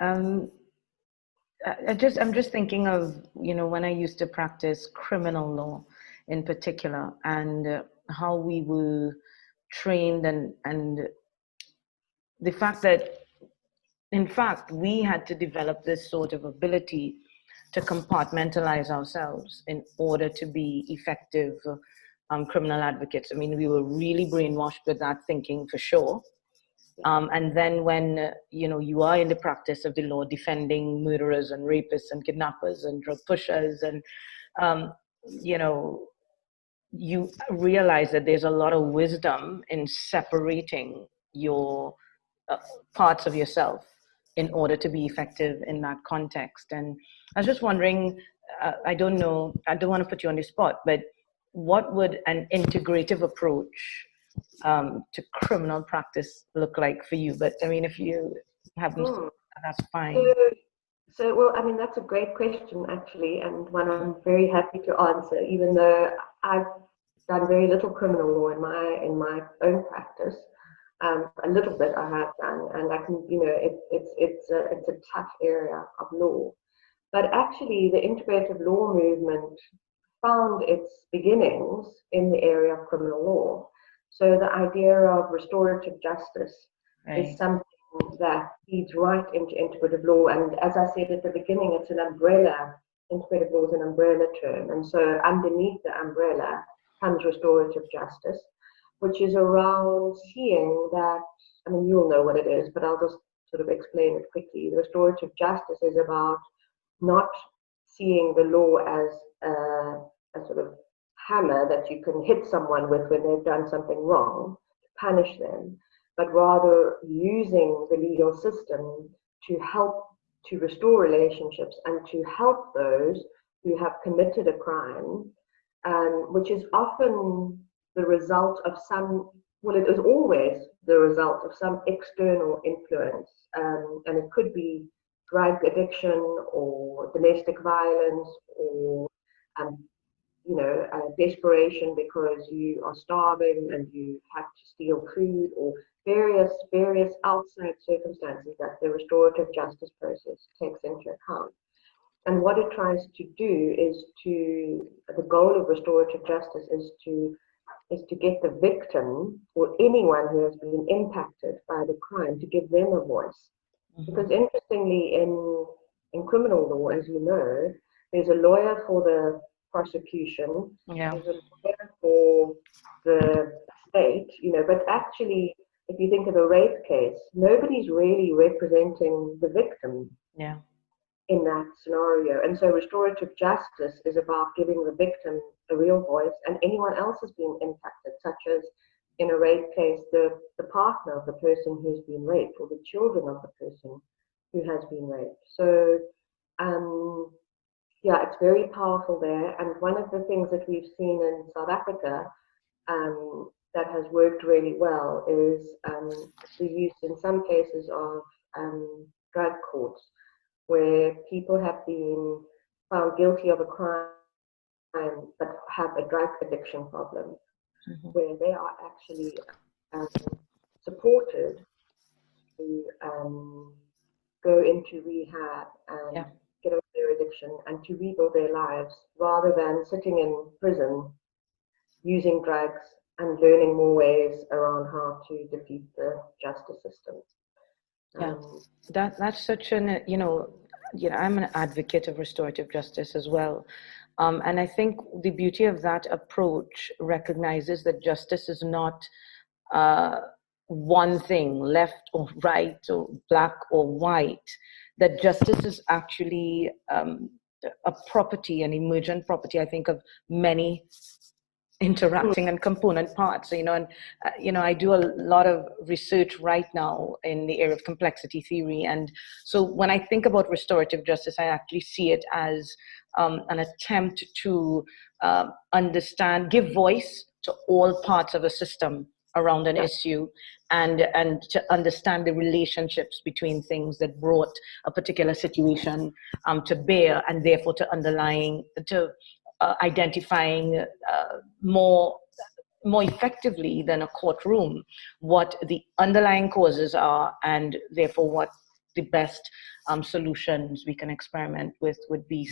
I'm just thinking of, when I used to practice criminal law in particular, and how we were trained, and the fact that, in fact, we had to develop this sort of ability to compartmentalize ourselves in order to be effective criminal advocates. I mean, we were really brainwashed with that thinking, for sure. And then when, you are in the practice of the law defending murderers and rapists and kidnappers and drug pushers, and, you realize that there's a lot of wisdom in separating your parts of yourself in order to be effective in that context. And I was just wondering, I don't know, I don't want to put you on the spot, but what would an integrative approach to criminal practice look like for you? But I mean, if you haven't, that's fine. Well, I mean, that's a great question, actually, and one I'm very happy to answer, even though I've done very little criminal law in my own practice. A little bit I have done, and I can, it's a tough area of law. But actually, the integrative law movement found its beginnings in the area of criminal law. So the idea of restorative justice is something that feeds right into integrative law. And as I said at the beginning, it's an umbrella. Integrative law is an umbrella term. And so underneath the umbrella comes restorative justice, which is around seeing that, I mean, you'll know what it is, but I'll just sort of explain it quickly. Restorative justice is about not seeing the law as a sort of hammer that you can hit someone with when they've done something wrong to punish them, but rather using the legal system to help to restore relationships and to help those who have committed a crime, which is often the result of it is always the result of some external influence, and it could be drug addiction or domestic violence or desperation because you are starving and you have to steal food, or various outside circumstances that the restorative justice process takes into account. And what it tries to do is the goal of restorative justice is to get the victim or anyone who has been impacted by the crime to give them a voice. Because interestingly, in criminal law, as you know, there's a lawyer for the prosecution, there's a lawyer for the state, but actually, if you think of a rape case, nobody's really representing the victim in that scenario. And so restorative justice is about giving the victim a real voice, and anyone else has been impacted, such as in a rape case, the partner of the person who's been raped, or the children of the person who has been raped. So it's very powerful there. And one of the things that we've seen in South Africa that has worked really well is the use in some cases of drug courts, where people have been found guilty of a crime but have a drug addiction problem, where they are actually supported to go into rehab and get over their addiction and to rebuild their lives, rather than sitting in prison using drugs and learning more ways around how to defeat the justice system. That's such an, I'm an advocate of restorative justice as well. And I think the beauty of that approach recognizes that justice is not one thing, left or right or black or white, that justice is actually a property, an emergent property, I think, of many interacting and component parts, and I do a lot of research right now in the area of complexity theory. And so when I think about restorative justice, I actually see it as an attempt to understand, give voice to all parts of a system around an issue, and to understand the relationships between things that brought a particular situation to bear, and therefore to identifying more effectively than a courtroom what the underlying causes are, and therefore what the best solutions we can experiment with would be.